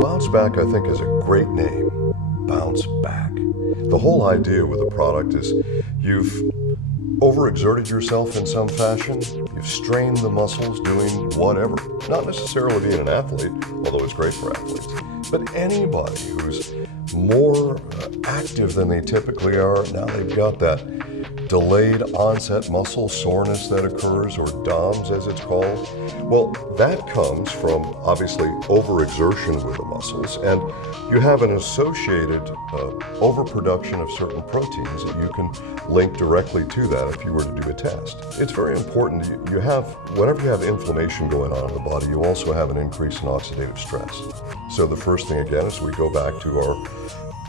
BounceBack, I think, is a great name. Bounce back. The whole idea with a product is you've overexerted yourself in some fashion, you've strained the muscles doing whatever. Not necessarily being an athlete, although it's great for athletes, but anybody who's more active than they typically are, now they've got that delayed onset muscle soreness that occurs, or DOMS as it's called. Well, that comes from obviously overexertion with the muscles, and you have an associated overproduction of certain proteins that you can link directly to that if you were to do a test. It's very important. Whenever you have inflammation going on in the body, you also have an increase in oxidative stress. So the first thing again is we go back to our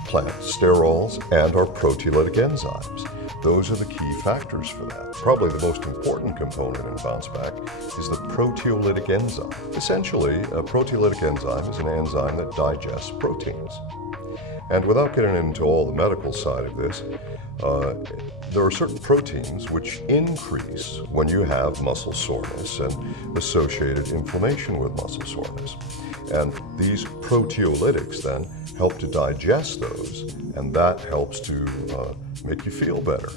plant sterols and our proteolytic enzymes. Those are the key factors for that. Probably the most important component in BounceBack is the proteolytic enzyme. Essentially, a proteolytic enzyme is an enzyme that digests proteins. And without getting into all the medical side of this, there are certain proteins which increase when you have muscle soreness and associated inflammation with muscle soreness. And these proteolytics then help to digest those, and that helps to make you feel better.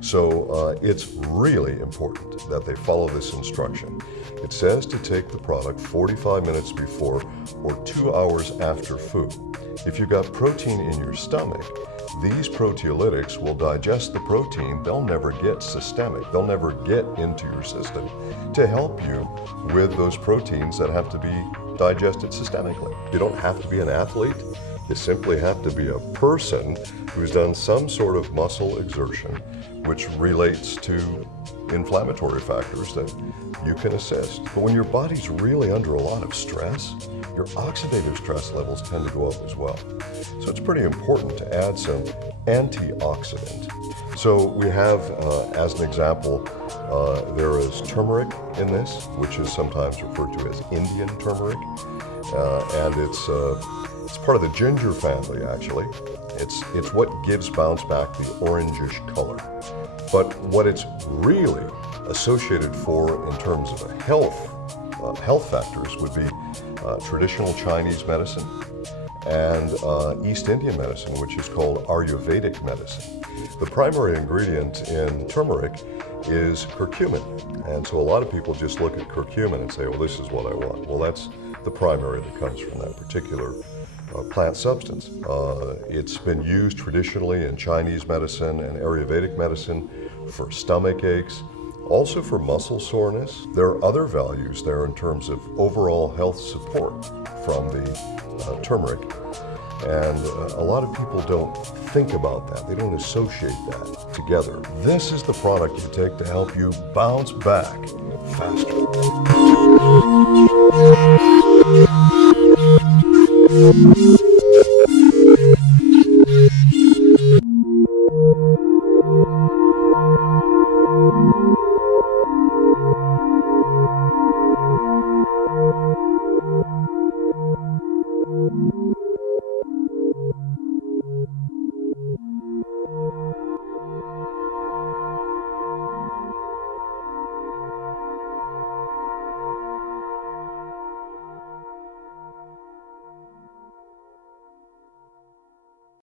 So it's really important that they follow this instruction. It says to take the product 45 minutes before or 2 hours after food. If you've got protein in your stomach, these proteolytics will digest the protein. They'll never get systemic. They'll never get into your system to help you with those proteins that have to be digested systemically. You don't have to be an athlete. You simply have to be a person who's done some sort of muscle exertion which relates to inflammatory factors that you can assist. But when your body's really under a lot of stress, your oxidative stress levels tend to go up as well. So it's pretty important to add some antioxidant. So we have, as an example, there is turmeric in this, which is sometimes referred to as Indian turmeric, and it's part of the ginger family, actually. It's what gives BounceBack the orangish color. But what it's really associated for in terms of health factors would be traditional Chinese medicine and East Indian medicine, which is called Ayurvedic medicine. The primary ingredient in turmeric is curcumin. And so a lot of people just look at curcumin and say, well, this is what I want. Well, that's the primary that comes from that particular plant substance. It's been used traditionally in Chinese medicine and Ayurvedic medicine for stomach aches, also for muscle soreness. There are other values there in terms of overall health support from the turmeric. And a lot of people don't think about that. They don't associate that together. This is the product you take to help you bounce back faster.